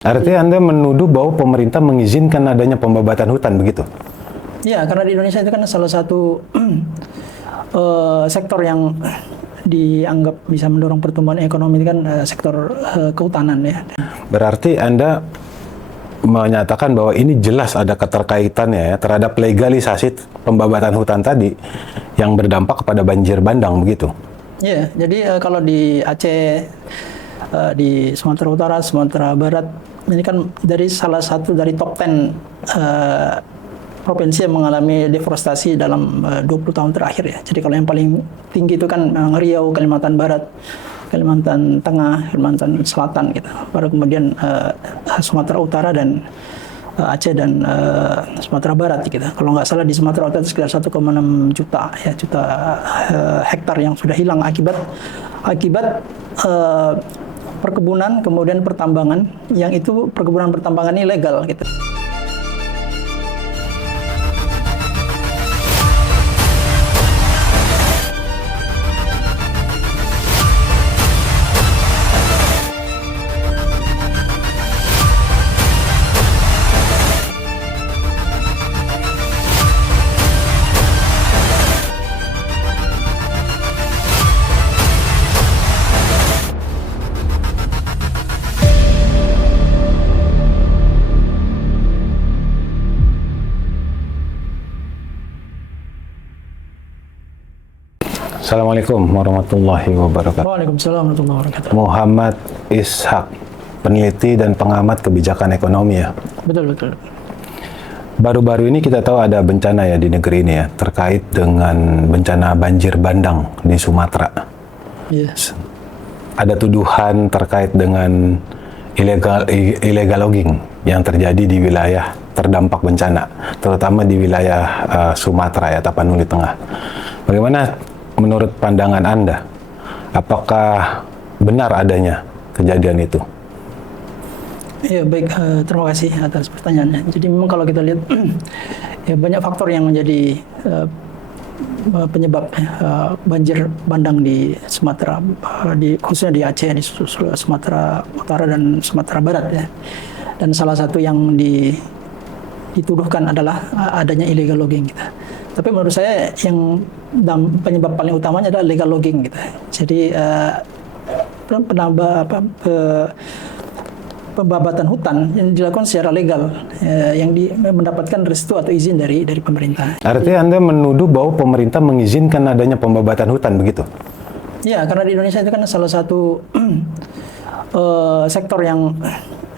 Artinya Anda menuduh bahwa pemerintah mengizinkan adanya pembabatan hutan, begitu? Ya, karena di Indonesia itu kan salah satu sektor yang dianggap bisa mendorong pertumbuhan ekonomi, itu kan sektor kehutanan ya. Berarti Anda menyatakan bahwa ini jelas ada keterkaitannya ya terhadap legalisasi pembabatan hutan tadi yang berdampak kepada banjir bandang, begitu? Ya, jadi kalau di Aceh, di Sumatera Utara, Sumatera Barat, ini kan dari salah satu dari top 10 provinsi yang mengalami deforestasi dalam 20 tahun terakhir ya. Jadi kalau yang paling tinggi itu kan Riau, Kalimantan Barat, Kalimantan Tengah, Kalimantan Selatan gitu. Baru kemudian Sumatera Utara dan Aceh dan Sumatera Barat gitu. Kalau nggak salah di Sumatera Utara itu sekitar 1,6 juta ya, hektar yang sudah hilang akibat perkebunan kemudian pertambangan, yang itu perkebunan pertambangan ini legal gitu. Assalamualaikum warahmatullahi wabarakatuh. Waalaikumsalam warahmatullahi wabarakatuh. Muhammad Ishak, peneliti dan pengamat kebijakan ekonomi ya. Betul, betul. Baru-baru ini kita tahu ada bencana ya di negeri ini ya, terkait dengan bencana banjir bandang di Sumatera. Yes. Ada tuduhan terkait dengan illegal logging yang terjadi di wilayah terdampak bencana, terutama di wilayah Sumatera ya, Tapanuli Tengah. Bagaimana menurut pandangan Anda, apakah benar adanya kejadian itu? Ya baik, terima kasih atas pertanyaannya. Jadi memang kalau kita lihat ya banyak faktor yang menjadi penyebab banjir bandang di Sumatera, khususnya di Aceh, di Sumatera Utara dan Sumatera Barat ya. Dan salah satu yang dituduhkan adalah adanya illegal logging gitu. Tapi menurut saya yang penyebab paling utamanya adalah legal logging gitu. Jadi pembabatan hutan yang dilakukan secara legal, yang mendapatkan restu atau izin dari pemerintah. Artinya Anda menuduh bahwa pemerintah mengizinkan adanya pembabatan hutan, begitu? Ya, karena di Indonesia itu kan salah satu sektor yang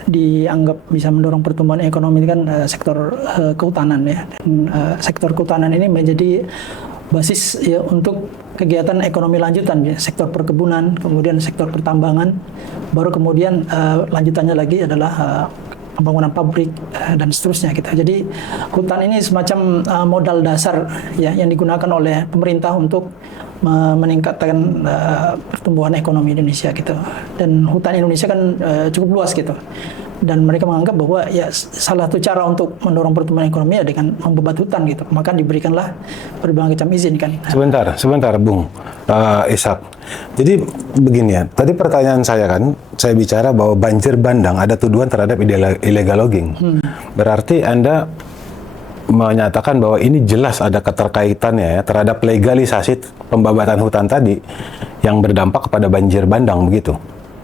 dianggap bisa mendorong pertumbuhan ekonomi, itu kan sektor kehutanan ya. Dan sektor kehutanan ini menjadi basis ya untuk kegiatan ekonomi lanjutan ya, sektor perkebunan, kemudian sektor pertambangan, baru kemudian lanjutannya lagi adalah pembangunan pabrik dan seterusnya gitu. Jadi hutan ini semacam modal dasar ya yang digunakan oleh pemerintah untuk meningkatkan pertumbuhan ekonomi Indonesia gitu. Dan hutan Indonesia kan cukup luas gitu. Dan mereka menganggap bahwa ya salah satu cara untuk mendorong pertumbuhan ekonomi ya dengan membabat hutan gitu. Maka diberikanlah berbagai macam izin kan. Sebentar Bung Ishak. Jadi begini ya, tadi pertanyaan saya kan, saya bicara bahwa banjir bandang ada tuduhan terhadap illegal logging. Berarti Anda menyatakan bahwa ini jelas ada keterkaitannya ya terhadap legalisasi pembabatan hutan tadi yang berdampak kepada banjir bandang, begitu?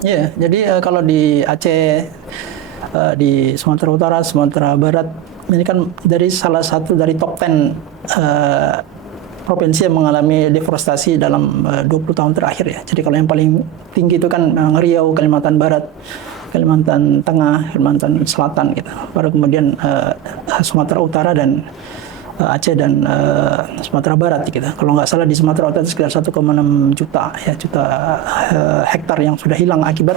Iya, jadi kalau di Aceh, di Sumatera Utara, Sumatera Barat, ini kan dari salah satu dari top 10 provinsi yang mengalami deforestasi dalam 20 tahun terakhir ya. Jadi kalau yang paling tinggi itu kan Riau, Kalimantan Barat, Kalimantan Tengah, Kalimantan Selatan gitu. Baru kemudian Sumatera Utara dan Aceh dan Sumatera Barat gitu. Kalau nggak salah di Sumatera Utara itu sekitar 1,6 juta ya, hektar yang sudah hilang akibat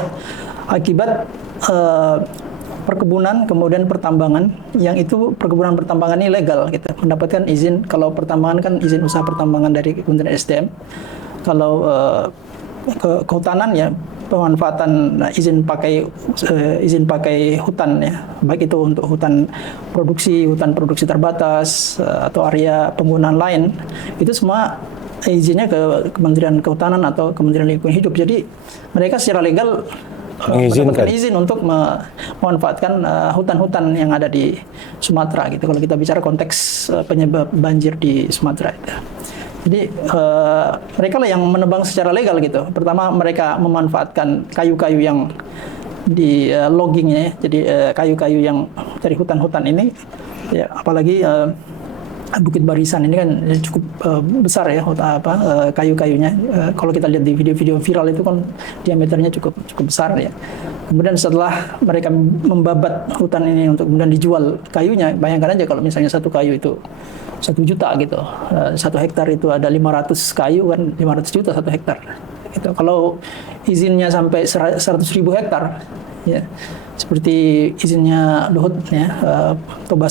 perkebunan kemudian pertambangan, yang itu perkebunan pertambangan ini legal gitu, mendapatkan izin. Kalau pertambangan kan izin usaha pertambangan dari Kementerian SDM. Kalau kehutanan ya pemanfaatan izin pakai hutan ya, baik itu untuk hutan produksi terbatas atau area penggunaan lain, itu semua izinnya ke Kementerian Kehutanan atau Kementerian Lingkungan Hidup. Jadi mereka secara legal mendapatkan izin untuk memanfaatkan hutan-hutan yang ada di Sumatera gitu. Kalau kita bicara konteks penyebab banjir di Sumatera itu. Jadi mereka lah yang menebang secara legal gitu. Pertama mereka memanfaatkan kayu-kayu yang di loggingnya ya. Jadi kayu-kayu yang dari hutan-hutan ini ya, apalagi Bukit Barisan ini kan cukup besar ya kayu-kayunya. Kalau kita lihat di video-video viral itu kan diameternya cukup besar ya. Kemudian setelah mereka membabat hutan ini untuk kemudian dijual kayunya, bayangkan aja kalau misalnya satu kayu itu 1 juta gitu. 1 hektar itu ada 500 kayu kan, 500 juta 1 hektar. Gitu. Kalau izinnya sampai 100.000 hektar ya. Seperti izinnya Luhut ya, Toba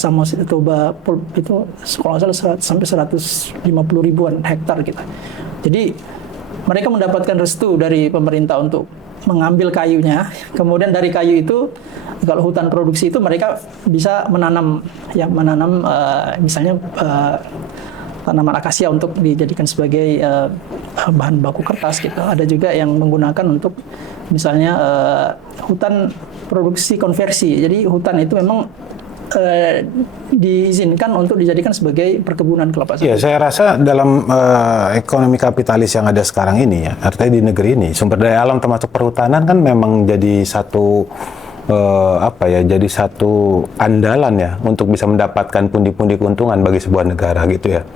Pulp itu kalau nggak salah sampai 150 ribuan hektar gitu. Jadi mereka mendapatkan restu dari pemerintah untuk mengambil kayunya, kemudian dari kayu itu kalau hutan produksi itu mereka bisa menanam misalnya tanaman akasia untuk dijadikan sebagai bahan baku kertas gitu. Ada juga yang menggunakan untuk misalnya hutan produksi konversi. Jadi hutan itu memang diizinkan untuk dijadikan sebagai perkebunan kelapa sawit. Ya, saya rasa dalam ekonomi kapitalis yang ada sekarang ini ya, artinya di negeri ini sumber daya alam termasuk perhutanan kan memang jadi satu jadi satu andalan ya untuk bisa mendapatkan pundi-pundi keuntungan bagi sebuah negara gitu ya.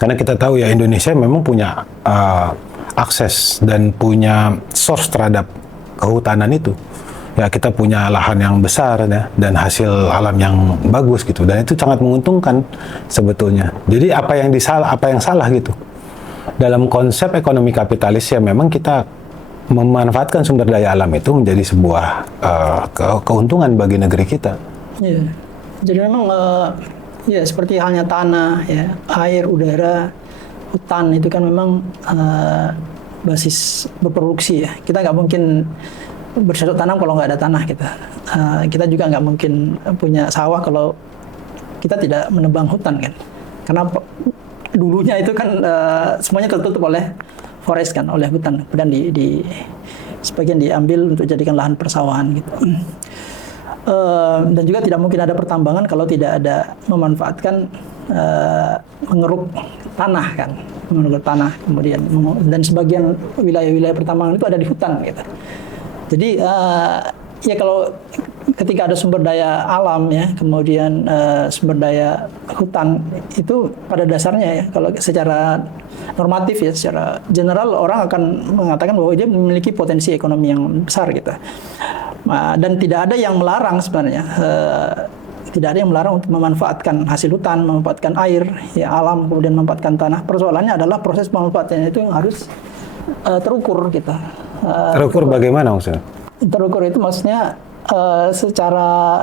Karena kita tahu ya Indonesia memang punya akses dan punya source terhadap kehutanan itu. Ya kita punya lahan yang besar ya, dan hasil alam yang bagus gitu, dan itu sangat menguntungkan sebetulnya. Jadi apa yang salah gitu dalam konsep ekonomi kapitalis ya, memang kita memanfaatkan sumber daya alam itu menjadi sebuah keuntungan bagi negeri kita. Iya. Jadi memang ya seperti halnya tanah ya, air, udara, hutan itu kan memang basis berproduksi ya. Kita nggak mungkin bercocok tanam kalau nggak ada tanah kita. Kita juga nggak mungkin punya sawah kalau kita tidak menebang hutan kan. Karena dulunya itu kan semuanya tertutup oleh forest kan, oleh hutan. Dan sebagian diambil untuk jadikan lahan persawahan gitu. Dan juga tidak mungkin ada pertambangan kalau tidak ada memanfaatkan mengeruk tanah kan, mengeruk tanah kemudian, dan sebagian wilayah-wilayah pertambangan itu ada di hutan gitu. Jadi ya kalau ketika ada sumber daya alam ya, kemudian sumber daya hutan itu pada dasarnya ya, kalau secara normatif ya, secara general orang akan mengatakan bahwa dia memiliki potensi ekonomi yang besar gitu. Dan tidak ada yang melarang sebenarnya, tidak ada yang melarang untuk memanfaatkan hasil hutan, memanfaatkan air ya, alam, kemudian memanfaatkan tanah. Persoalannya adalah proses pemanfaatannya itu yang harus terukur gitu. Terukur bagaimana maksudnya? Terukur itu maksudnya secara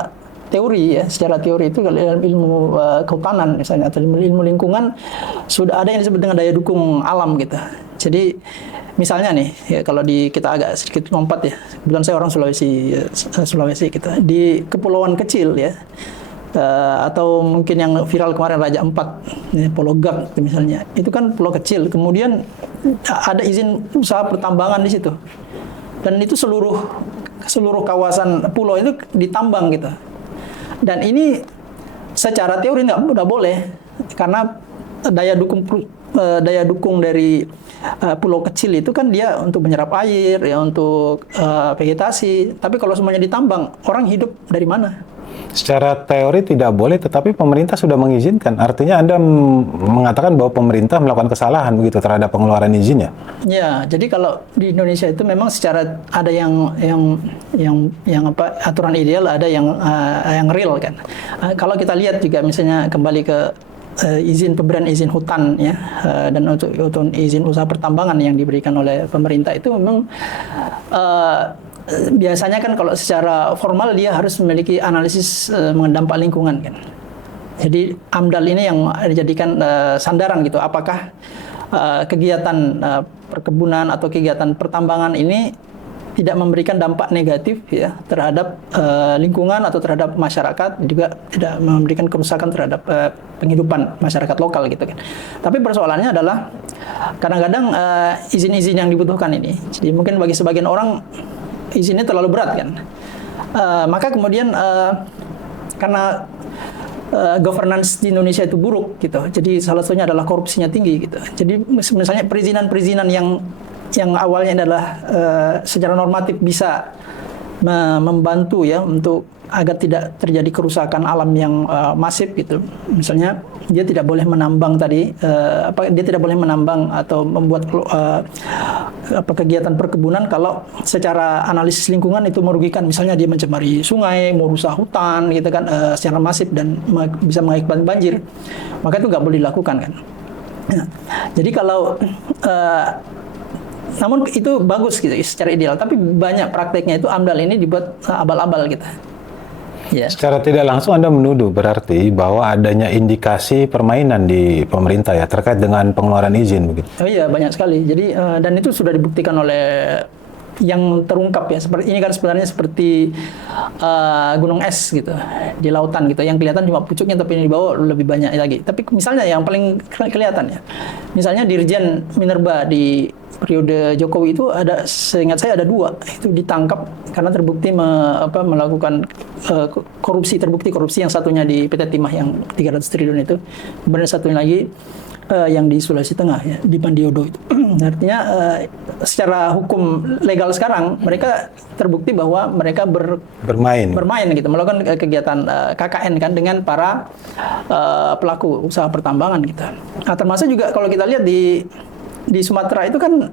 teori ya, secara teori itu dalam ilmu kehutanan misalnya atau ilmu lingkungan sudah ada yang disebut dengan daya dukung alam gitu. Jadi misalnya nih ya, kalau kita agak sedikit lompat ya, kebetulan saya orang Sulawesi gitu, di kepulauan kecil ya, atau mungkin yang viral kemarin Raja Ampat ya, Pulau Gap misalnya, itu kan pulau kecil, kemudian ada izin usaha pertambangan di situ, dan itu seluruh kawasan pulau itu ditambang gitu. Dan ini secara teori nggak boleh, karena daya dukung dari pulau kecil itu kan dia untuk menyerap air ya, untuk vegetasi. Tapi kalau semuanya ditambang, orang hidup dari mana? Secara teori tidak boleh, tetapi pemerintah sudah mengizinkan. Artinya Anda mengatakan bahwa pemerintah melakukan kesalahan begitu terhadap pengeluaran izinnya. Ya, jadi kalau di Indonesia itu memang secara ada yang aturan ideal, ada yang real kan. Kalau kita lihat juga misalnya kembali ke pemberian izin hutan ya, dan untuk izin usaha pertambangan yang diberikan oleh pemerintah itu memang biasanya kan kalau secara formal dia harus memiliki analisis mengenai dampak lingkungan kan. Jadi AMDAL ini yang dijadikan sandaran gitu. Apakah kegiatan perkebunan atau kegiatan pertambangan ini tidak memberikan dampak negatif ya terhadap lingkungan atau terhadap masyarakat, juga tidak memberikan kerusakan terhadap penghidupan masyarakat lokal gitu kan. Tapi persoalannya adalah kadang-kadang izin-izin yang dibutuhkan ini, jadi mungkin bagi sebagian orang izinnya terlalu berat kan. Maka kemudian karena governance di Indonesia itu buruk gitu. Jadi salah satunya adalah korupsinya tinggi gitu. Jadi misalnya perizinan-perizinan yang awalnya adalah secara normatif bisa membantu ya untuk agar tidak terjadi kerusakan alam yang masif gitu. Misalnya dia tidak boleh menambang tadi, dia tidak boleh menambang atau membuat kegiatan perkebunan kalau secara analisis lingkungan itu merugikan. Misalnya dia mencemari sungai, merusak hutan gitu kan secara masif dan bisa mengakibatkan banjir. Maka itu nggak boleh dilakukan kan. Nah, jadi kalau namun itu bagus gitu secara ideal, tapi banyak prakteknya itu AMDAL ini dibuat abal-abal gitu. Ya. Secara tidak langsung Anda menuduh berarti bahwa adanya indikasi permainan di pemerintah ya terkait dengan pengeluaran izin begitu. Oh iya, banyak sekali. Jadi dan itu sudah dibuktikan oleh yang terungkap ya. Seperti ini kan sebenarnya seperti gunung es gitu di lautan gitu. Yang kelihatan cuma pucuknya tapi ini di bawah lebih banyak lagi. Tapi misalnya yang paling kelihatan ya. Misalnya Dirjen Minerba di periode Jokowi itu ada, seingat saya ada 2 itu ditangkap karena terbukti melakukan terbukti korupsi. Yang satunya di PT Timah yang 300 triliun itu, kemudian satunya lagi yang di Sulawesi Tengah ya, di Mandiodo itu. Artinya secara hukum legal sekarang mereka terbukti bahwa mereka bermain gitu, melakukan kegiatan KKN kan dengan para pelaku usaha pertambangan gitu. Nah, termasuk juga kalau kita lihat di Sumatera itu kan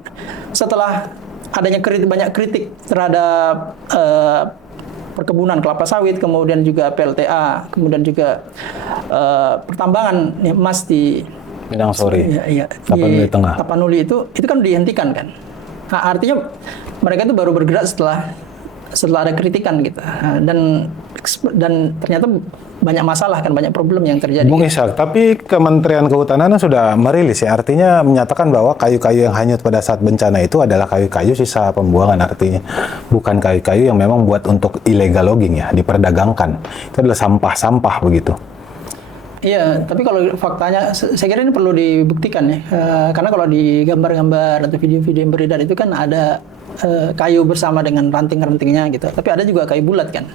setelah adanya banyak kritik terhadap perkebunan kelapa sawit, kemudian juga PLTA, kemudian juga pertambangan emas di Minang Sori, di Tapanuli itu kan dihentikan kan. Nah, artinya mereka itu baru bergerak setelah ada kritikan gitu. Dan ternyata banyak masalah kan, banyak problem yang terjadi. Bung Ishak, tapi Kementerian Kehutanan sudah merilis ya, artinya menyatakan bahwa kayu-kayu yang hanyut pada saat bencana itu adalah kayu-kayu sisa pembuangan, artinya bukan kayu-kayu yang memang buat untuk illegal logging ya, diperdagangkan. Itu adalah sampah-sampah begitu. Iya, tapi kalau faktanya, saya kira ini perlu dibuktikan ya, karena kalau di gambar-gambar atau video-video yang beredar itu kan ada kayu bersama dengan ranting-rantingnya gitu, tapi ada juga kayu bulat kan.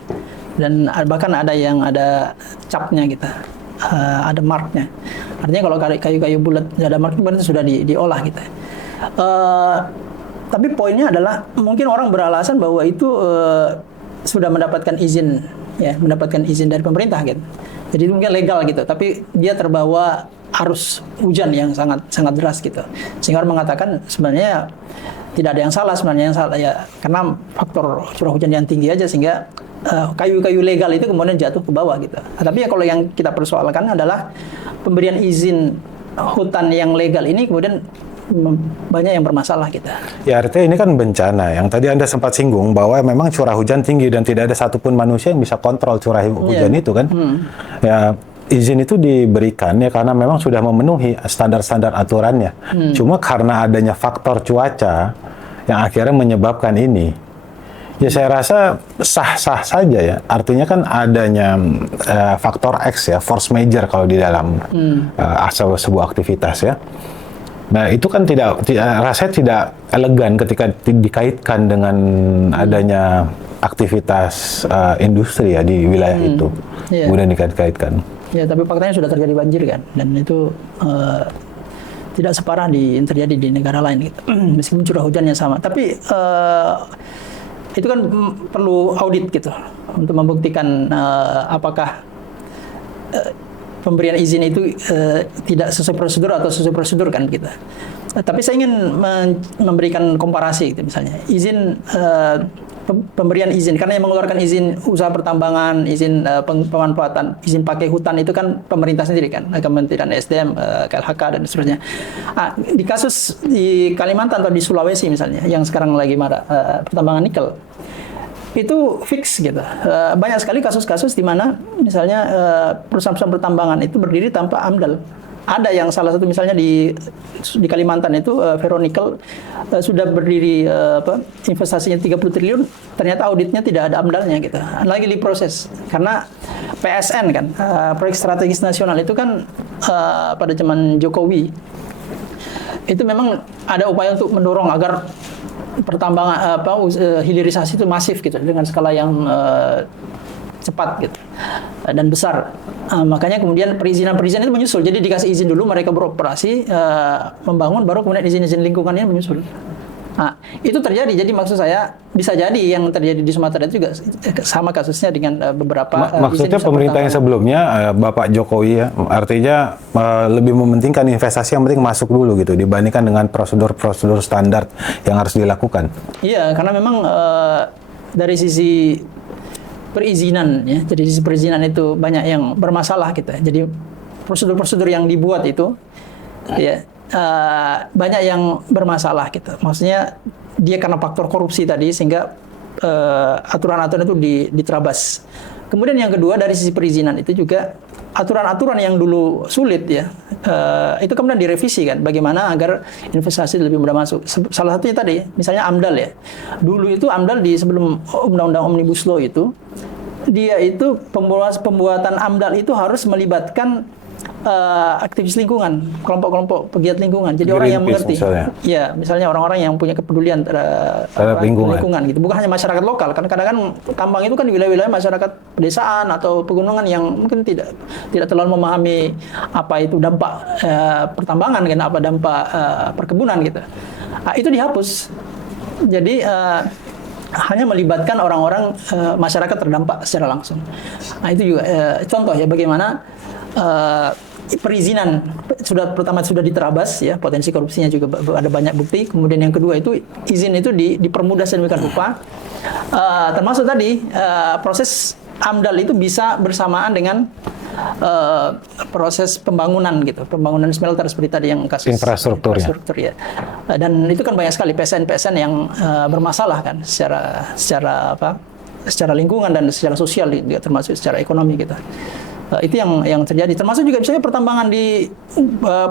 Dan bahkan ada yang ada capnya gitu, ada marknya. Artinya kalau kayu-kayu bulat nggak ada marknya berarti sudah diolah gitu. Tapi poinnya adalah mungkin orang beralasan bahwa itu sudah mendapatkan izin dari pemerintah gitu. Jadi mungkin legal gitu, tapi dia terbawa arus hujan yang sangat sangat deras gitu. Sehingga orang mengatakan sebenarnya tidak ada yang salah, sebenarnya yang salah ya karena faktor curah hujan yang tinggi aja sehingga kayu-kayu legal itu kemudian jatuh ke bawah gitu. Tapi ya kalau yang kita persoalkan adalah pemberian izin hutan yang legal ini kemudian banyak yang bermasalah gitu. Ya artinya ini kan bencana yang tadi Anda sempat singgung bahwa memang curah hujan tinggi dan tidak ada satupun manusia yang bisa kontrol curah hujan itu kan. Ya izin itu diberikan ya karena memang sudah memenuhi standar-standar aturannya. Cuma karena adanya faktor cuaca yang akhirnya menyebabkan ini. Ya saya rasa sah-sah saja ya. Artinya kan adanya faktor X ya, force major kalau di dalam sebuah aktivitas ya. Nah itu kan rasanya tidak elegan ketika dikaitkan dengan adanya aktivitas industri ya di wilayah itu. Kemudian dikait-kaitkan. Ya, tapi faktanya sudah terjadi banjir kan, dan itu tidak separah terjadi di negara lain gitu. Meskipun curah hujannya sama. Tapi itu kan perlu audit gitu untuk membuktikan apakah pemberian izin itu tidak sesuai prosedur atau sesuai prosedur kan kita. Tapi saya ingin memberikan komparasi gitu, misalnya izin pemberian izin, karena yang mengeluarkan izin usaha pertambangan, izin pemanfaatan, izin pakai hutan itu kan pemerintah sendiri kan, Kementerian SDM, KLHK dan seterusnya. Di kasus di Kalimantan atau di Sulawesi misalnya, yang sekarang lagi marak pertambangan nikel, itu fix gitu. Banyak sekali kasus-kasus di mana misalnya perusahaan-perusahaan pertambangan itu berdiri tanpa AMDAL. Ada yang salah satu misalnya di Kalimantan itu Veronikel sudah berdiri investasinya 30 triliun, ternyata auditnya tidak ada AMDAL-nya gitu. Lagi diproses karena PSN kan, proyek strategis nasional itu kan pada zaman Jokowi itu memang ada upaya untuk mendorong agar pertambangan hilirisasi itu masif gitu dengan skala yang cepat gitu dan besar. Makanya kemudian perizinan itu menyusul. Jadi dikasih izin dulu, mereka beroperasi, membangun, baru kemudian izin-izin lingkungannya menyusul. Nah, itu terjadi. Jadi maksud saya bisa jadi yang terjadi di Sumatera itu juga sama kasusnya dengan beberapa maksudnya pemerintah yang sebelumnya Bapak Jokowi ya, artinya lebih mementingkan investasi yang penting masuk dulu gitu dibandingkan dengan prosedur-prosedur standar yang harus dilakukan. Iya, karena memang dari sisi perizinan ya, jadi sisi perizinan itu banyak yang bermasalah gitu. Jadi prosedur-prosedur yang dibuat itu ya banyak yang bermasalah gitu. Maksudnya dia karena faktor korupsi tadi sehingga aturan-aturan itu diterabas. Kemudian yang kedua dari sisi perizinan itu juga aturan-aturan yang dulu sulit ya itu kemudian direvisi kan, bagaimana agar investasi lebih mudah masuk. Salah satunya tadi misalnya AMDAL ya. Dulu itu AMDAL di sebelum Undang-Undang Omnibus Law itu dia itu pembuatan AMDAL itu harus melibatkan aktivis lingkungan, kelompok-kelompok pegiat lingkungan. Jadi orang yang mengerti. Ya, misalnya orang-orang yang punya kepedulian terhadap lingkungan gitu. Bukan hanya masyarakat lokal, kan kadang-kadang tambang itu kan di wilayah-wilayah masyarakat pedesaan atau pegunungan yang mungkin tidak terlalu memahami apa itu dampak pertambangan kan, apa dampak perkebunan gitu. Nah, itu dihapus. Jadi hanya melibatkan orang-orang masyarakat terdampak secara langsung. Nah, itu juga contoh ya bagaimana perizinan pertama sudah diterabas ya, potensi korupsinya juga ada banyak bukti. Kemudian yang kedua itu izin itu dipermudah sedemikian rupa, termasuk tadi proses AMDAL itu bisa bersamaan dengan proses pembangunan gitu, pembangunan smelter seperti tadi yang kasus infrastruktur ya. Dan itu kan banyak sekali PSN yang bermasalah kan secara lingkungan dan secara sosial juga, termasuk secara ekonomi gitu. Itu yang terjadi, termasuk juga misalnya pertambangan di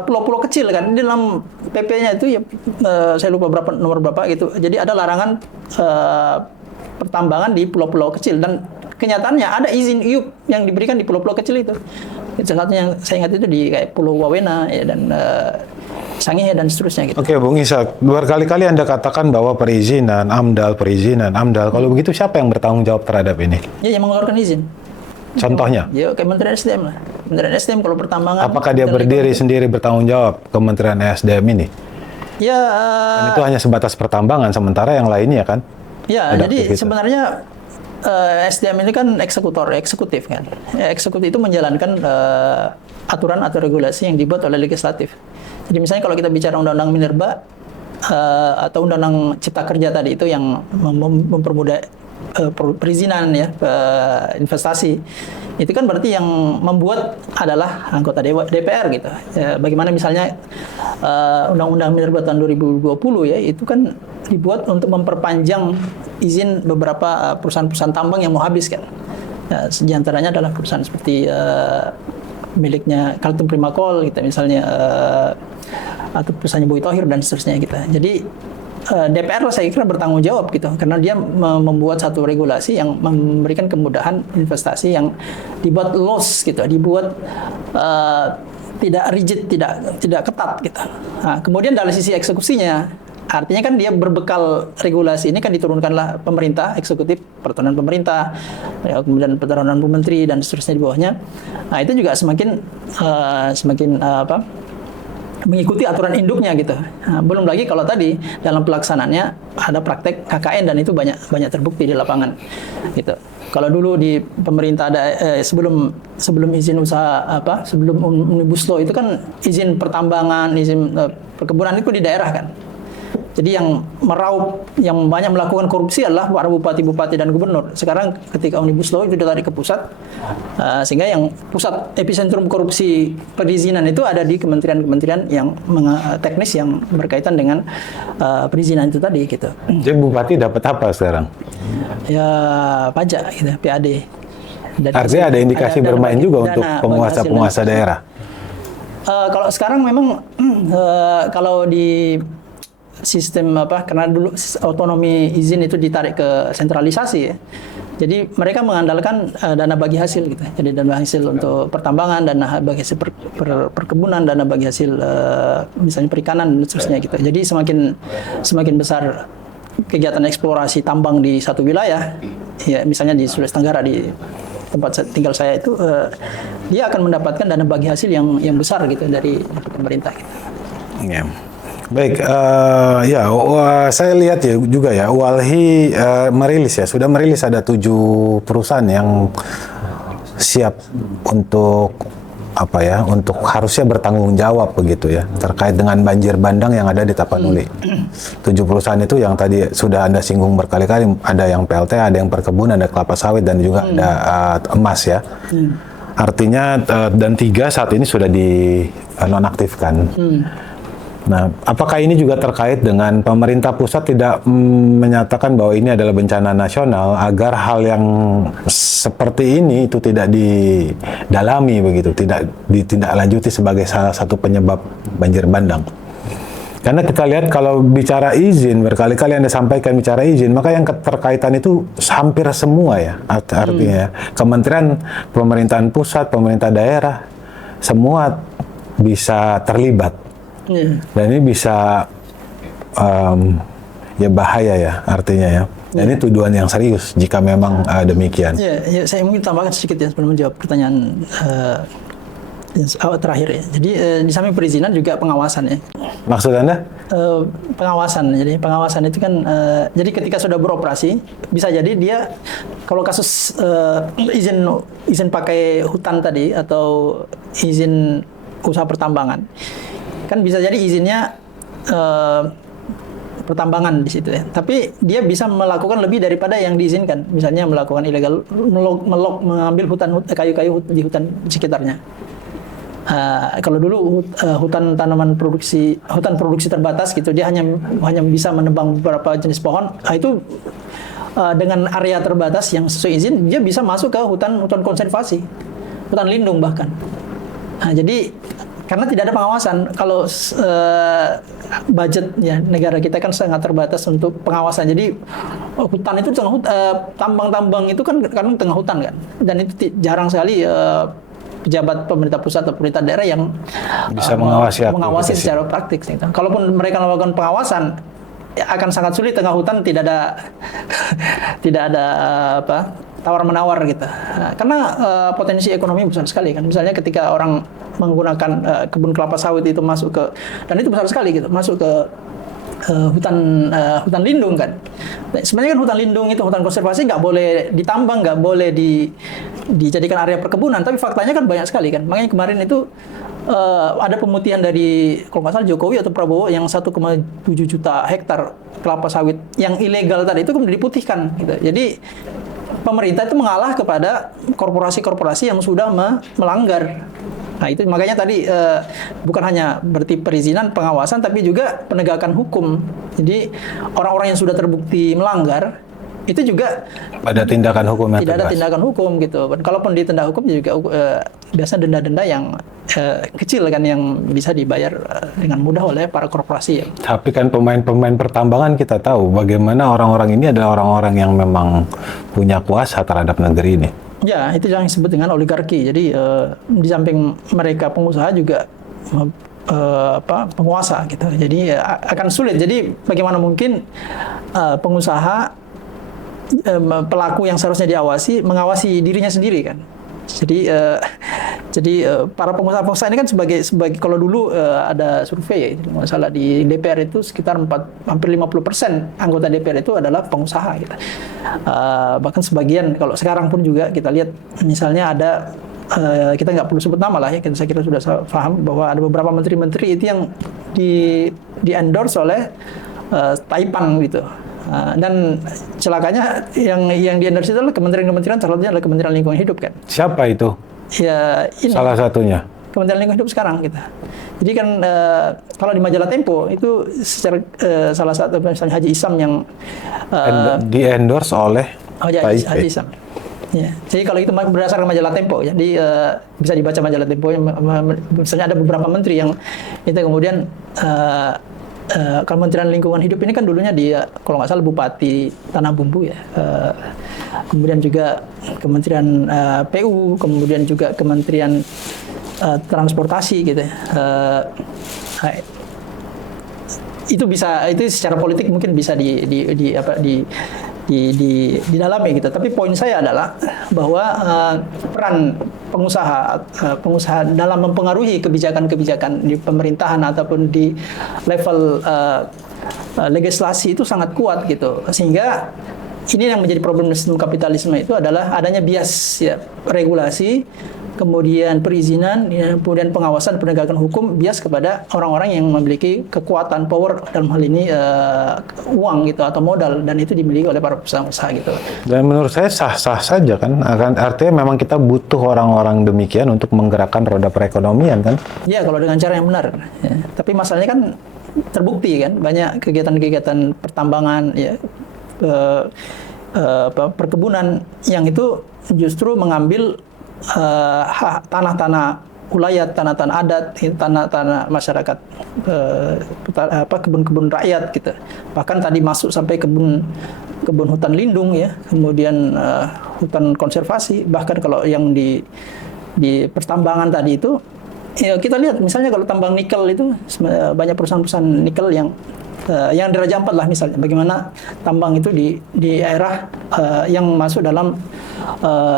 pulau-pulau kecil kan, di dalam PP-nya itu ya saya lupa nomor berapa gitu. Jadi ada larangan pertambangan di pulau-pulau kecil, dan kenyataannya ada izin IUP yang diberikan di pulau-pulau kecil itu. Salah satu yang saya ingat itu di kayak Pulau Wawena ya, dan Sangihe dan seterusnya gitu. Oke, Bung Ishak, berkali-kali Anda katakan bahwa perizinan AMDAL. Kalau begitu siapa yang bertanggung jawab terhadap ini? Ya, yang mengeluarkan izin. Contohnya? Ya, Kementerian SDM lah. Kementerian SDM kalau pertambangan. Apakah dia berdiri sendiri bertanggung jawab Kementerian SDM ini? Ya. Dan itu hanya sebatas pertambangan, sementara yang lainnya kan? Ya, jadi sebenarnya SDM ini kan eksekutif kan. Eksekutif itu menjalankan aturan atau regulasi yang dibuat oleh legislatif. Jadi misalnya kalau kita bicara Undang-Undang Minerba atau Undang-Undang Cipta Kerja tadi itu yang mempermudah perizinan ya investasi, itu kan berarti yang membuat adalah anggota DPR gitu. Bagaimana misalnya Undang-Undang Minerba tahun 2020 ya, itu kan dibuat untuk memperpanjang izin beberapa perusahaan-perusahaan tambang yang mau habis kan. Di antaranya adalah perusahaan seperti miliknya Kaltim Primakol gitu misalnya, atau perusahaannya Boy Thohir dan seterusnya gitu. Jadi DPR lah saya kira bertanggung jawab gitu, karena dia membuat satu regulasi yang memberikan kemudahan investasi yang dibuat loss gitu, dibuat tidak rigid, tidak ketat gitu. Nah, kemudian dari sisi eksekusinya, artinya kan dia berbekal regulasi ini kan diturunkanlah pemerintah, eksekutif, peraturan pemerintah, ya, kemudian peraturan Bu Menteri dan seterusnya di bawahnya. Nah, itu juga semakin mengikuti aturan induknya gitu. Nah, belum lagi kalau tadi dalam pelaksanaannya ada praktek KKN dan itu banyak terbukti di lapangan gitu. Kalau dulu di pemerintah ada sebelum izin usaha sebelum Omnibus Law itu kan izin pertambangan, izin perkebunan itu di daerah kan. Jadi yang meraup, yang banyak melakukan korupsi adalah para bupati-bupati dan gubernur. Sekarang ketika Omnibus Law itu ditarik ke pusat, sehingga yang pusat epicentrum korupsi perizinan itu ada di kementerian-kementerian yang teknis yang berkaitan dengan perizinan itu tadi gitu. Jadi bupati dapat apa sekarang? Ya pajak gitu, PAD. Artinya ada indikasi bermain juga untuk penguasa-penguasa daerah. Kalau sekarang memang kalau di sistem karena dulu otonomi izin itu ditarik ke sentralisasi ya. Jadi mereka mengandalkan dana bagi hasil gitu. Jadi dana bagi hasil untuk pertambangan, dana bagi hasil perkebunan, dana bagi hasil misalnya perikanan dan seterusnya gitu. Jadi semakin besar kegiatan eksplorasi tambang di satu wilayah, ya misalnya di Sulawesi Tenggara di tempat tinggal saya itu, dia akan mendapatkan dana bagi hasil yang besar gitu dari pemerintah. Gitu. Ya. Baik, saya lihat ya juga ya, Walhi sudah merilis ada 7 perusahaan yang siap untuk untuk harusnya bertanggung jawab begitu ya, terkait dengan banjir bandang yang ada di Tapanuli. 7 perusahaan itu yang tadi sudah Anda singgung berkali-kali, ada yang PLT, ada yang perkebunan, ada kelapa sawit, dan juga ada emas ya. Artinya, dan 3 saat ini sudah dinonaktifkan. Nah, apakah ini juga terkait dengan pemerintah pusat tidak menyatakan bahwa ini adalah bencana nasional agar hal yang seperti ini itu tidak didalami begitu, tidak ditindaklanjuti sebagai salah satu penyebab banjir bandang? Karena kita lihat kalau bicara izin, berkali-kali Anda sampaikan bicara izin, maka yang keterkaitan itu hampir semua ya, artinya kementerian, pemerintahan pusat, pemerintah daerah, semua bisa terlibat. Dan ini bisa ya bahaya ya artinya ya. Dan ini tuduhan yang serius jika memang demikian. Ya, saya mungkin tambahkan sedikit ya sebelum menjawab pertanyaan terakhir ya. Jadi di samping perizinan juga pengawasan ya. Maksud Anda? Pengawasan. Jadi pengawasan itu kan jadi ketika sudah beroperasi bisa jadi dia kalau kasus izin pakai hutan tadi atau izin usaha pertambangan, kan bisa jadi izinnya pertambangan di situ ya. Tapi dia bisa melakukan lebih daripada yang diizinkan. Misalnya melakukan ilegal, mengambil kayu-kayu di hutan sekitarnya. Kalau dulu hutan produksi terbatas gitu, dia hanya bisa menebang beberapa jenis pohon. Itu dengan area terbatas yang sesuai izin, dia bisa masuk ke hutan konservasi, hutan lindung bahkan. Jadi karena tidak ada pengawasan, kalau budget ya negara kita kan sangat terbatas untuk pengawasan. Jadi hutan itu tambang-tambang itu kan karena tengah hutan kan, dan itu jarang sekali pejabat pemerintah pusat atau pemerintah daerah yang bisa mengawasi secara praktik. Gitu. Kalaupun mereka melakukan pengawasan, ya akan sangat sulit tengah hutan tidak ada tawar menawar gitu. Karena potensi ekonomi besar sekali kan. Misalnya ketika orang menggunakan kebun kelapa sawit itu masuk ke, dan itu besar sekali gitu, masuk ke hutan lindung kan. Sebenarnya kan hutan lindung itu, hutan konservasi nggak boleh ditambang, nggak boleh dijadikan area perkebunan, tapi faktanya kan banyak sekali kan. Makanya kemarin itu ada pemutihan dari kalau nggak salah Jokowi atau Prabowo yang 1,7 juta hektar kelapa sawit yang ilegal tadi itu kemudian diputihkan gitu. Jadi pemerintah itu mengalah kepada korporasi-korporasi yang sudah melanggar. Nah itu makanya tadi bukan hanya berarti perizinan, pengawasan, tapi juga penegakan hukum. Jadi orang-orang yang sudah terbukti melanggar itu juga ada tindakan hukum yang tidak ada tindakan hukum gitu. Kalaupun ditindak hukum juga biasa denda-denda yang kecil kan yang bisa dibayar dengan mudah oleh para korporasi. Ya. Tapi kan pemain-pemain pertambangan kita tahu bagaimana orang-orang ini adalah orang-orang yang memang punya kuasa terhadap negeri ini. Ya, itu yang disebut dengan oligarki. Jadi di samping mereka pengusaha juga penguasa gitu. Jadi akan sulit. Jadi bagaimana mungkin pengusaha pelaku yang seharusnya diawasi mengawasi dirinya sendiri kan. Jadi para pengusaha-pengusaha ini kan sebagai kalau dulu ada survei ya, masalah di DPR itu sekitar hampir 50% anggota DPR itu adalah pengusaha gitu. Bahkan sebagian kalau sekarang pun juga kita lihat misalnya ada kita nggak perlu sebut nama lah ya, saya kira sudah paham bahwa ada beberapa menteri-menteri itu yang di endorse oleh Taipan gitu. Dan celakanya yang di-endorse itu adalah kementerian-kementerian, salah satunya adalah Kementerian Lingkungan Hidup kan. Siapa itu? Ya ini. Salah satunya. Kementerian Lingkungan Hidup sekarang gitu. Jadi kan kalau di majalah Tempo itu secara salah satu misalnya Haji Isam yang di-endorse oleh Haji Isam. Ya. Jadi kalau itu berdasarkan majalah Tempo, jadi bisa dibaca majalah Tempo. Misalnya ada beberapa menteri yang itu kemudian Kementerian Lingkungan Hidup ini kan dulunya dia kalau nggak salah Bupati Tanah Bumbu ya, kemudian juga Kementerian PU, kemudian juga Kementerian Transportasi gitu ya. itu secara politik mungkin bisa didalami gitu. Tapi poin saya adalah bahwa peran pengusaha dalam mempengaruhi kebijakan-kebijakan di pemerintahan ataupun di level legislasi itu sangat kuat gitu. Sehingga ini yang menjadi problem sistem kapitalisme itu adalah adanya bias ya, regulasi, kemudian perizinan, kemudian pengawasan penegakan hukum bias kepada orang-orang yang memiliki kekuatan power dalam hal ini uang gitu atau modal, dan itu dimiliki oleh para pengusaha gitu. Dan menurut saya sah-sah saja kan, artinya memang kita butuh orang-orang demikian untuk menggerakkan roda perekonomian kan? Ya, kalau dengan cara yang benar. Ya. Tapi masalahnya kan terbukti kan banyak kegiatan-kegiatan pertambangan ya. Perkebunan yang itu justru mengambil tanah-tanah ulayat, tanah-tanah adat, tanah-tanah masyarakat, kebun-kebun rakyat gitu. Bahkan tadi masuk sampai kebun hutan lindung ya, kemudian hutan konservasi. Bahkan kalau yang di pertambangan tadi itu ya, kita lihat misalnya kalau tambang nikel itu banyak perusahaan-perusahaan nikel yang di Raja Ampat lah misalnya, bagaimana tambang itu di daerah yang masuk dalam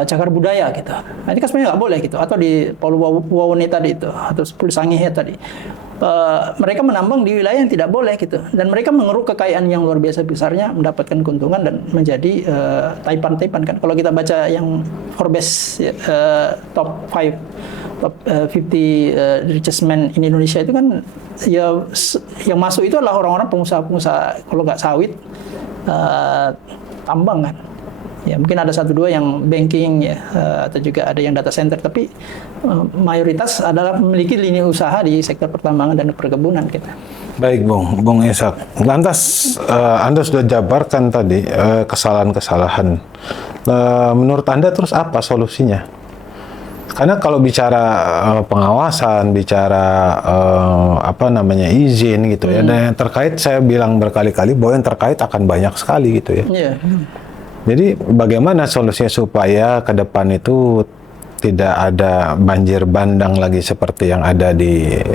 cagar budaya gitu. Nah, ini kan sebenarnya nggak boleh gitu. Atau di Pulau Wawone tadi itu, atau Pulau Sangihe tadi. Mereka menambang di wilayah yang tidak boleh gitu. Dan mereka mengeruk kekayaan yang luar biasa besarnya, mendapatkan keuntungan dan menjadi taipan-taipan kan. Kalau kita baca yang Forbes top 50 richest men in Indonesia itu kan ya, yang masuk itu adalah orang-orang pengusaha-pengusaha, kalau nggak sawit, tambang kan. Ya mungkin ada 1-2 yang banking ya, atau juga ada yang data center, tapi mayoritas adalah memiliki lini usaha di sektor pertambangan dan perkebunan kita. Baik, Bung Ishak. Lantas Anda sudah jabarkan tadi kesalahan-kesalahan. Menurut Anda terus apa solusinya? Karena kalau bicara pengawasan, bicara izin gitu ya, dan yang terkait saya bilang berkali-kali bahwa yang terkait akan banyak sekali gitu ya. Yeah. Jadi bagaimana solusinya supaya ke depan itu tidak ada banjir bandang lagi seperti yang ada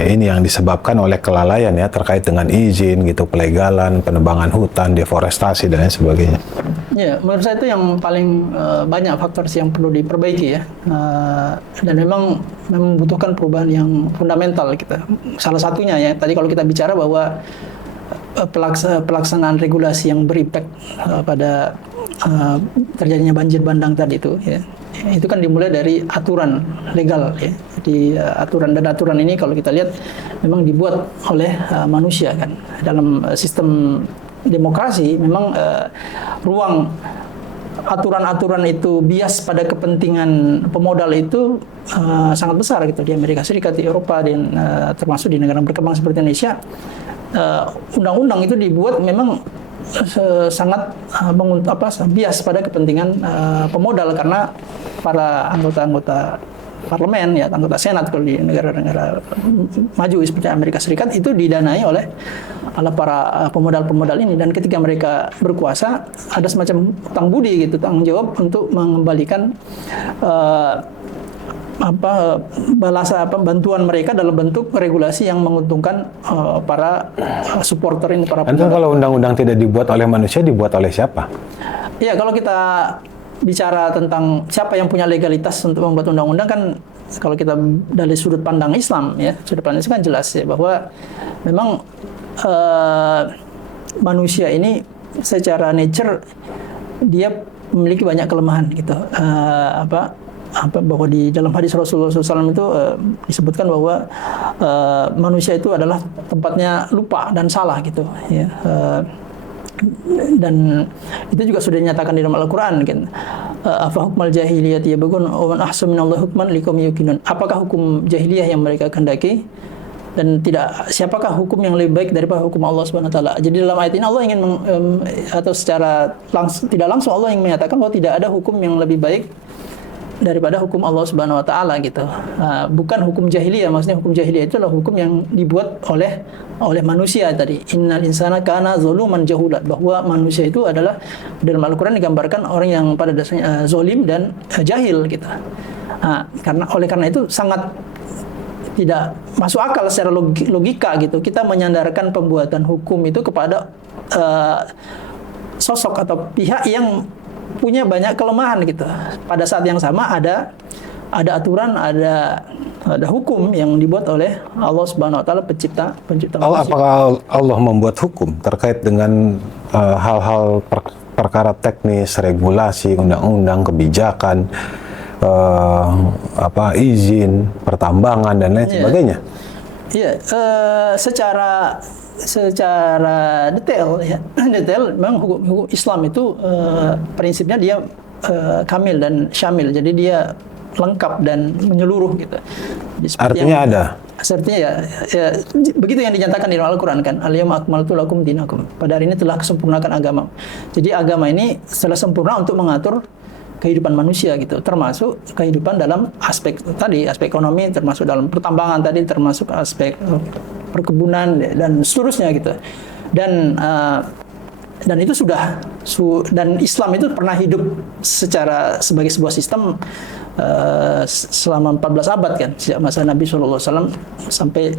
yang disebabkan oleh kelalaian ya, terkait dengan izin gitu, pelegalan, penebangan hutan, deforestasi dan lain sebagainya. Ya, menurut saya itu yang paling banyak faktor yang perlu diperbaiki ya, dan memang membutuhkan perubahan yang fundamental kita. Salah satunya ya, tadi kalau kita bicara bahwa pelaksanaan regulasi yang berimpact pada terjadinya banjir bandang tadi itu kan dimulai dari aturan legal ya. Di aturan ini kalau kita lihat memang dibuat oleh manusia kan. Dalam sistem demokrasi memang ruang aturan-aturan itu bias pada kepentingan pemodal itu sangat besar gitu di Amerika Serikat, di Eropa, dan termasuk di negara berkembang seperti Indonesia. Undang-undang itu dibuat memang sangat bias pada kepentingan pemodal, karena para anggota parlemen ya, anggota senat kalau di negara-negara maju seperti Amerika Serikat itu didanai oleh para pemodal-pemodal ini, dan ketika mereka berkuasa ada semacam utang budi gitu, tanggung jawab untuk mengembalikan bantuan mereka dalam bentuk regulasi yang menguntungkan para supporter ini, para pemodal. Kalau undang-undang tidak dibuat oleh manusia, dibuat oleh siapa? Ya, kalau kita bicara tentang siapa yang punya legalitas untuk membuat undang-undang kan, kalau kita dari sudut pandang Islam ya, sudut pandang Islam kan jelas ya bahwa memang manusia ini secara nature dia memiliki banyak kelemahan gitu. Bahwa di dalam hadis Rasulullah SAW itu disebutkan bahwa manusia itu adalah tempatnya lupa dan salah gitu ya. Dan itu juga sudah dinyatakan di dalam Al-Quran kan. Afa hukmal jahiliyati yabghun wa man ahsanu minallahi hukman liqaumin yuqinun. Apakah hukum jahiliyah yang mereka kehendaki, dan siapakah hukum yang lebih baik daripada hukum Allah Subhanahu wa taala. Jadi dalam ayat ini Allah ingin atau secara tidak langsung Allah ingin menyatakan bahwa tidak ada hukum yang lebih baik daripada hukum Allah Subhanahu wa taala gitu. Bukan hukum jahiliyah, maksudnya hukum jahiliyah itu adalah hukum yang dibuat oleh manusia tadi. Innal insana kana zaluman jahula, bahwa manusia itu adalah dalam Al-Qur'an digambarkan orang yang pada dasarnya zalim dan jahil gitu. Oleh karena itu sangat tidak masuk akal secara logika gitu. Kita menyandarkan pembuatan hukum itu kepada sosok atau pihak yang punya banyak kelemahan gitu. Pada saat yang sama ada aturan, ada hukum yang dibuat oleh Allah Subhanahu wa taala pencipta manusia. Apakah Allah membuat hukum terkait dengan hal-hal perkara teknis, regulasi, undang-undang, kebijakan, izin, pertambangan dan lain sebagainya? Iya, secara detail ya. Detail memang hukum Islam itu prinsipnya dia kamil dan syamil. Jadi dia lengkap dan menyeluruh gitu. Artinya ada. Artinya ya begitu yang dinyatakan di Al-Qur'an kan, al-yauma akmaltu lakum dinakum. Pada hari ini telah kesempurnakan agama. Jadi agama ini telah sempurna untuk mengatur kehidupan manusia gitu, termasuk kehidupan dalam aspek ekonomi, termasuk dalam pertambangan tadi, termasuk aspek perkebunan dan seterusnya gitu. Dan itu dan Islam itu pernah hidup sebagai sebuah sistem selama 14 abad kan, sejak masa Nabi SAW sampai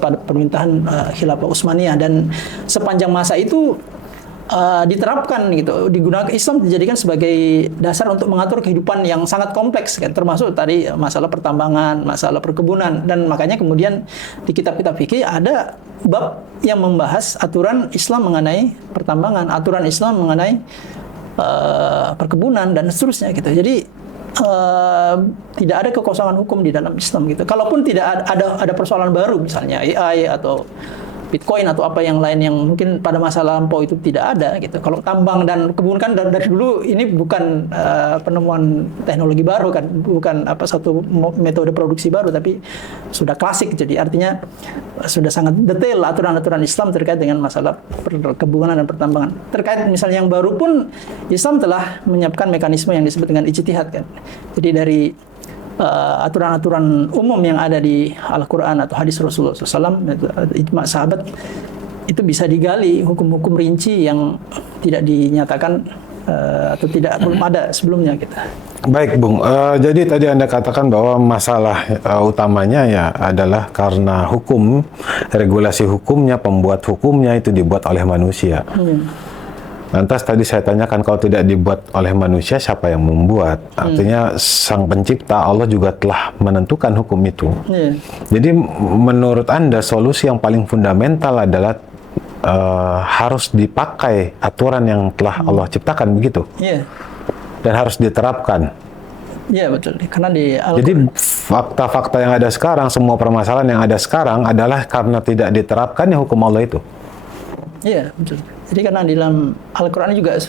pada pemerintahan Khilafah Utsmaniyah, dan sepanjang masa itu diterapkan gitu, digunakan Islam dijadikan sebagai dasar untuk mengatur kehidupan yang sangat kompleks kan, termasuk tadi masalah pertambangan, masalah perkebunan, dan makanya kemudian di kitab-kitab fikih ada bab yang membahas aturan Islam mengenai pertambangan, aturan Islam mengenai perkebunan dan seterusnya gitu. Jadi tidak ada kekosongan hukum di dalam Islam gitu. Kalaupun tidak ada persoalan baru misalnya AI atau Bitcoin atau apa yang lain yang mungkin pada masa lampau itu tidak ada gitu. Kalau tambang dan kebun kan dari dulu ini bukan penemuan teknologi baru kan, bukan satu metode produksi baru, tapi sudah klasik. Jadi artinya sudah sangat detail aturan-aturan Islam terkait dengan masalah perkebunan dan pertambangan. Terkait misalnya yang baru pun Islam telah menyiapkan mekanisme yang disebut dengan ijtihad kan. Jadi dari aturan-aturan umum yang ada di Al-Quran atau hadis Rasulullah SAW, ijma' sahabat, itu bisa digali hukum-hukum rinci yang tidak dinyatakan atau belum ada sebelumnya gitu. Baik, Bung. Jadi tadi Anda katakan bahwa masalah utamanya ya adalah karena hukum, regulasi hukumnya, pembuat hukumnya itu dibuat oleh manusia. Lantas tadi saya tanyakan, kalau tidak dibuat oleh manusia, siapa yang membuat? Artinya sang pencipta Allah juga telah menentukan hukum itu. Jadi menurut Anda solusi yang paling fundamental adalah harus dipakai aturan yang telah Allah ciptakan, begitu? Dan harus diterapkan. Iya betul. Karena jadi fakta-fakta yang ada sekarang, semua permasalahan yang ada sekarang adalah karena tidak diterapkannya hukum Allah itu. Iya betul. Jadi karena di dalam Al-Quran juga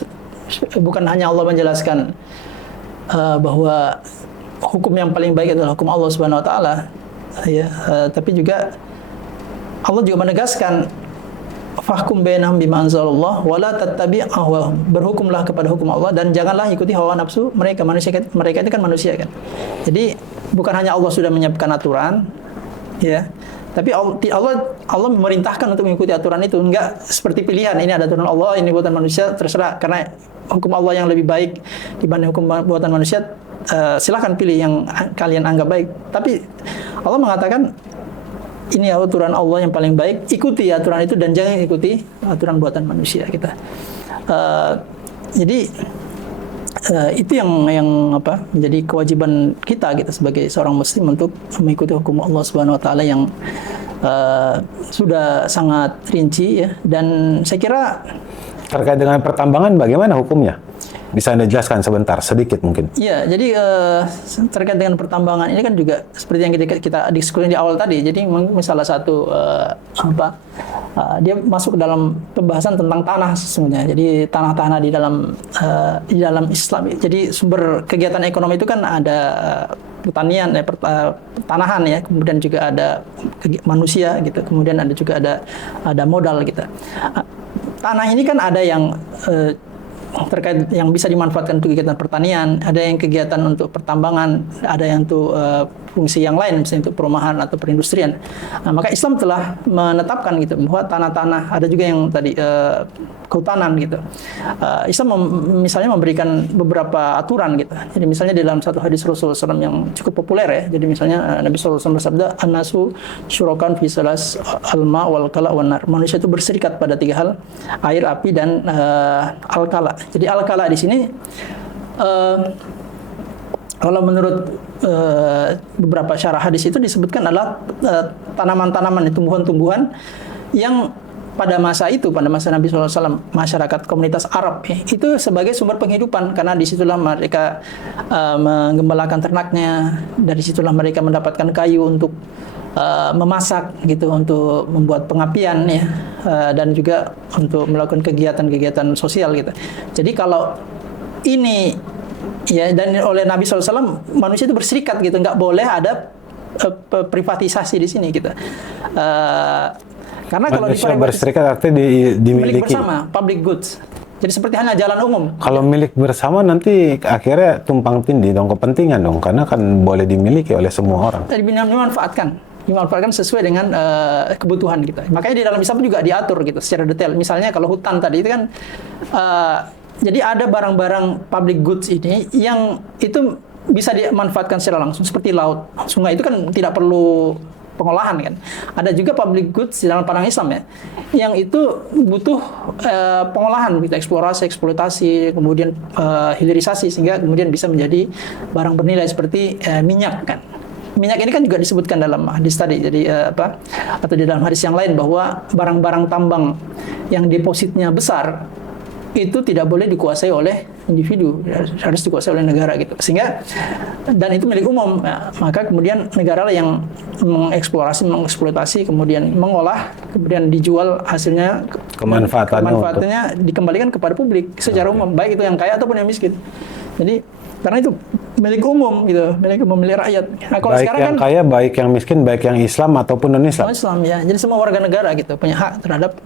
bukan hanya Allah menjelaskan bahwa hukum yang paling baik adalah hukum Allah Subhanahu wa taala, ya, tapi juga Allah juga menegaskan fahkum bainahum bima anzalallah wa la tattabi' ahwahum. Berhukumlah kepada hukum Allah dan janganlah ikuti hawa nafsu mereka. Mereka itu kan manusia kan. Jadi bukan hanya Allah sudah menyiapkan aturan, ya. Tapi Allah memerintahkan untuk mengikuti aturan itu, enggak seperti pilihan, ini ada aturan Allah, ini buatan manusia, terserah, karena hukum Allah yang lebih baik dibanding hukum buatan manusia, silakan pilih yang kalian anggap baik. Tapi Allah mengatakan ini aturan Allah yang paling baik, ikuti aturan itu dan jangan ikuti aturan buatan manusia kita. Jadi itu yang menjadi kewajiban kita sebagai seorang muslim untuk mengikuti hukum Allah Subhanahu wa taala yang sudah sangat rinci ya. Dan saya kira terkait dengan pertambangan bagaimana hukumnya? Bisa Anda jelaskan sebentar, sedikit mungkin? Iya, jadi terkait dengan pertambangan ini kan juga seperti yang kita diskusi di awal tadi. Jadi salah satu dia masuk ke dalam pembahasan tentang tanah sesungguhnya. Jadi tanah-tanah di dalam Islam. Jadi sumber kegiatan ekonomi itu kan ada pertanian, pertanahan ya, kemudian juga ada manusia gitu, kemudian ada juga ada modal gitu. Tanah ini kan ada yang terkait yang bisa dimanfaatkan untuk kegiatan pertanian, ada yang kegiatan untuk pertambangan, ada yang untuk fungsi yang lain, misalnya untuk perumahan atau perindustrian. Nah, maka Islam telah menetapkan gitu bahwa tanah-tanah, ada juga yang tadi kehutanan gitu. Islam misalnya memberikan beberapa aturan gitu. Jadi misalnya di dalam satu hadis Rasulullah SAW yang cukup populer ya. Jadi misalnya Nabi SAW bersabda, "An-nasu syurakan fi salas alma wal kala wan nar." Manusia itu berserikat pada 3 hal, air, api, dan al-kala. Jadi al-kala di sini kalau menurut beberapa syarah hadis itu disebutkan adalah tanaman-tanaman, tumbuhan-tumbuhan yang pada masa itu, pada masa Nabi SAW, masyarakat komunitas Arab itu sebagai sumber penghidupan, karena disitulah mereka menggembalakan ternaknya, dari situlah mereka mendapatkan kayu untuk memasak gitu, untuk membuat pengapian ya, dan juga untuk melakukan kegiatan-kegiatan sosial gitu. Jadi kalau ini ya, dan oleh Nabi SAW manusia itu berserikat gitu, nggak boleh ada privatisasi di sini gitu. Karena kalau manusia berserikat artinya dimiliki. Milik bersama, public goods. Jadi seperti hanya jalan umum. Kalau milik bersama nanti akhirnya tumpang tindih dong, kepentingan dong, karena kan boleh dimiliki oleh semua orang. Jadi dimanfaatkan sesuai dengan kebutuhan kita. Makanya di dalam Islam juga diatur gitu secara detail. Misalnya kalau hutan tadi itu kan, jadi ada barang-barang public goods ini yang itu bisa dimanfaatkan secara langsung, seperti laut, sungai itu kan tidak perlu pengolahan kan. Ada juga public goods di dalam pandangan Islam ya, yang itu butuh pengolahan, gitu, eksplorasi, eksploitasi, kemudian hilirisasi, sehingga kemudian bisa menjadi barang bernilai seperti minyak kan. Minyak ini kan juga disebutkan dalam hadis tadi, jadi atau di dalam hadis yang lain bahwa barang-barang tambang yang depositnya besar itu tidak boleh dikuasai oleh individu, harus dikuasai oleh negara gitu. Sehingga, dan itu milik umum, ya, maka kemudian negara lah yang mengeksplorasi, mengeksploitasi, kemudian mengolah, kemudian dijual hasilnya, kemanfaatannya dikembalikan kepada publik secara umum, baik itu yang kaya ataupun yang miskin. Jadi karena itu milik umum gitu, milik rakyat. Nah, kalau baik sekarang yang kan kaya, baik yang miskin, baik yang Islam ataupun non-Islam. Islam ya. Jadi semua warga negara gitu punya hak terhadap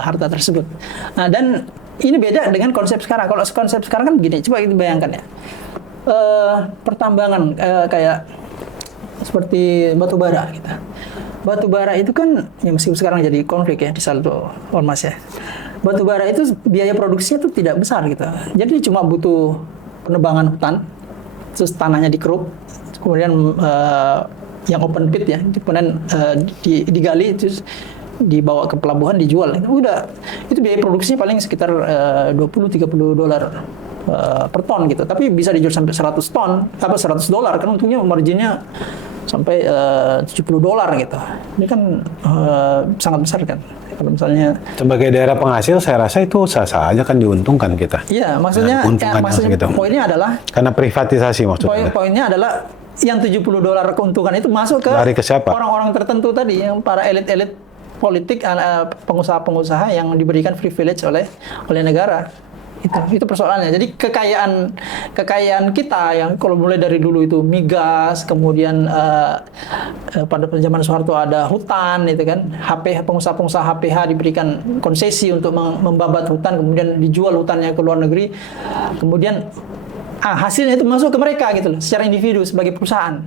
harta tersebut. Nah, dan ini beda dengan konsep sekarang. Kalau konsep sekarang kan begini, coba kita bayangkan ya. Pertambangan kayak seperti batu bara gitu. Batu bara itu kan ya meskipun sekarang jadi konflik ya di Saldo Ormas ya. Batu bara itu biaya produksinya itu tidak besar gitu. Jadi cuma butuh penebangan hutan, terus tanahnya dikeruk, kemudian yang open pit ya, kemudian digali, terus dibawa ke pelabuhan, dijual. Udah, itu biaya produksinya paling sekitar $20-30 per ton gitu. Tapi bisa dijual sampai 100 ton, apa $100 kan, untungnya marginnya sampai $70 gitu. Ini kan sangat besar kan. Kalau misalnya sebagai daerah penghasil, saya rasa itu sah-sah aja kan, diuntungkan kita. Iya, maksudnya gitu. Poinnya adalah karena privatisasi maksudnya. Poinnya adalah yang $70 keuntungan itu masuk ke orang-orang tertentu tadi, yang para elit-elit politik, pengusaha-pengusaha yang diberikan privilege oleh negara. Itu persoalannya. Jadi kekayaan kita yang kalau mulai dari dulu itu migas, kemudian pada zaman Soeharto ada hutan, itu kan, pengusaha-pengusaha HPH diberikan konsesi untuk membabat hutan, kemudian dijual hutannya ke luar negeri, kemudian hasilnya itu masuk ke mereka gitu loh, secara individu sebagai perusahaan.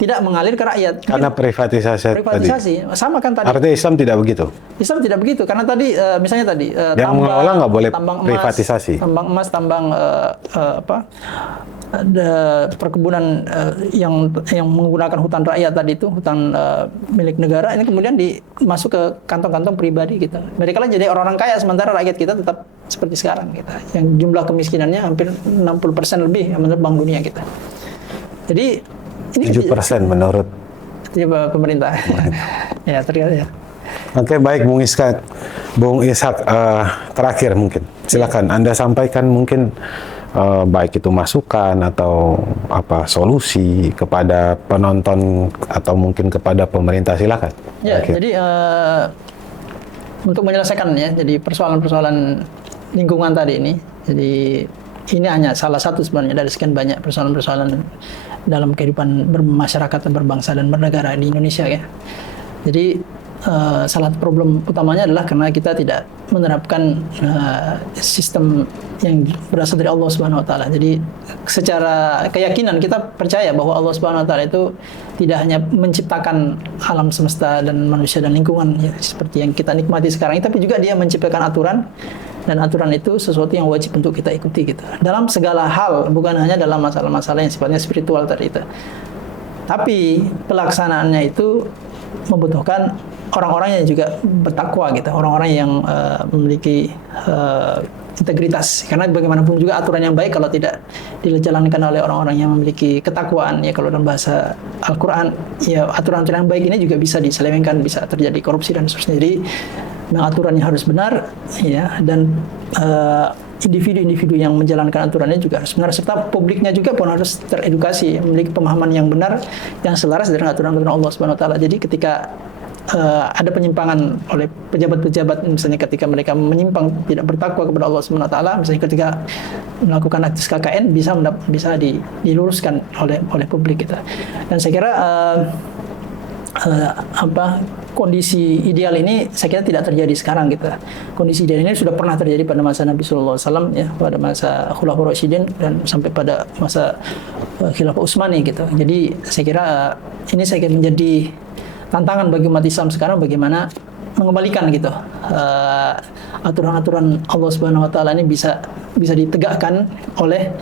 Tidak mengalir ke rakyat. Karena privatisasi. Sama kan tadi. Artinya Islam tidak begitu? Islam tidak begitu. Karena tadi, misalnya tadi, yang mengelola nggak boleh privatisasi. Tambang emas, tambang ada perkebunan yang menggunakan hutan rakyat tadi itu, hutan milik negara, ini kemudian masuk ke kantong-kantong pribadi gitu. Mereka lah jadi orang-orang kaya, sementara rakyat kita tetap seperti sekarang gitu. Yang jumlah kemiskinannya hampir 60% lebih menurut Bank Dunia kita. Jadi ini 7% menurut pemerintah. Ya, terlihat ya. Oke, baik Bung Ishak, terakhir mungkin. Silakan Anda sampaikan mungkin baik itu masukan atau solusi kepada penonton atau mungkin kepada pemerintah, silakan. Ya, jadi untuk menyelesaikan ya, jadi persoalan-persoalan lingkungan tadi ini. Jadi ini hanya salah satu sebenarnya dari sekian banyak persoalan-persoalan dalam kehidupan bermasyarakat dan berbangsa dan bernegara di Indonesia ya. Jadi salah satu problem utamanya adalah karena kita tidak menerapkan sistem yang berasal dari Allah Subhanahu wa taala. Jadi secara keyakinan kita percaya bahwa Allah Subhanahu wa taala itu tidak hanya menciptakan alam semesta dan manusia dan lingkungan ya, seperti yang kita nikmati sekarang, tapi juga Dia menciptakan aturan, dan aturan itu sesuatu yang wajib untuk kita ikuti gitu. Dalam segala hal, bukan hanya dalam masalah-masalah yang sifatnya spiritual tadi itu. Tapi pelaksanaannya itu membutuhkan orang-orang yang juga bertakwa gitu, orang-orang yang memiliki integritas. Karena bagaimanapun juga aturan yang baik kalau tidak dijalankan oleh orang-orang yang memiliki ketakwaan, ya kalau dalam bahasa Al-Quran, ya aturan-aturan yang baik ini juga bisa diselewengkan, bisa terjadi korupsi dan seterusnya. Jadi aturannya harus benar, ya, dan individu-individu yang menjalankan aturannya juga harus benar, serta publiknya juga pun harus teredukasi, memiliki pemahaman yang benar, yang selaras dengan aturan-aturan Allah Subhanahu wa taala. Jadi ketika ada penyimpangan oleh pejabat-pejabat, misalnya ketika mereka menyimpang, tidak bertakwa kepada Allah Subhanahu wa taala, misalnya ketika melakukan aktivitas KKN, bisa diluruskan oleh publik kita. Dan saya kira kondisi ideal ini saya kira tidak terjadi sekarang gitu. Kondisi ideal ini sudah pernah terjadi pada masa Nabi Sallallahu Alaihi Wasallam, ya, pada masa Khulafaur Rasyidin dan sampai pada masa Khilafah Utsmani gitu. Jadi saya kira ini menjadi tantangan bagi umat Islam sekarang, bagaimana mengembalikan gitu aturan-aturan Allah Subhanahu wa taala ini bisa ditegakkan oleh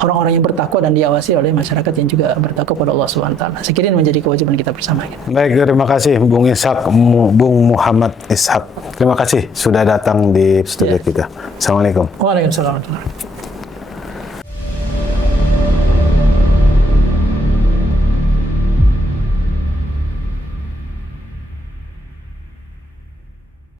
orang-orang yang bertakwa dan diawasi oleh masyarakat yang juga bertakwa pada Allah Subhanahu wa taala. Saya kira ini menjadi kewajiban kita bersama gitu. Baik, terima kasih Bung Ishak, Bung Muhammad Ishak. Terima kasih sudah datang di studio kita. Assalamualaikum. Waalaikumsalam.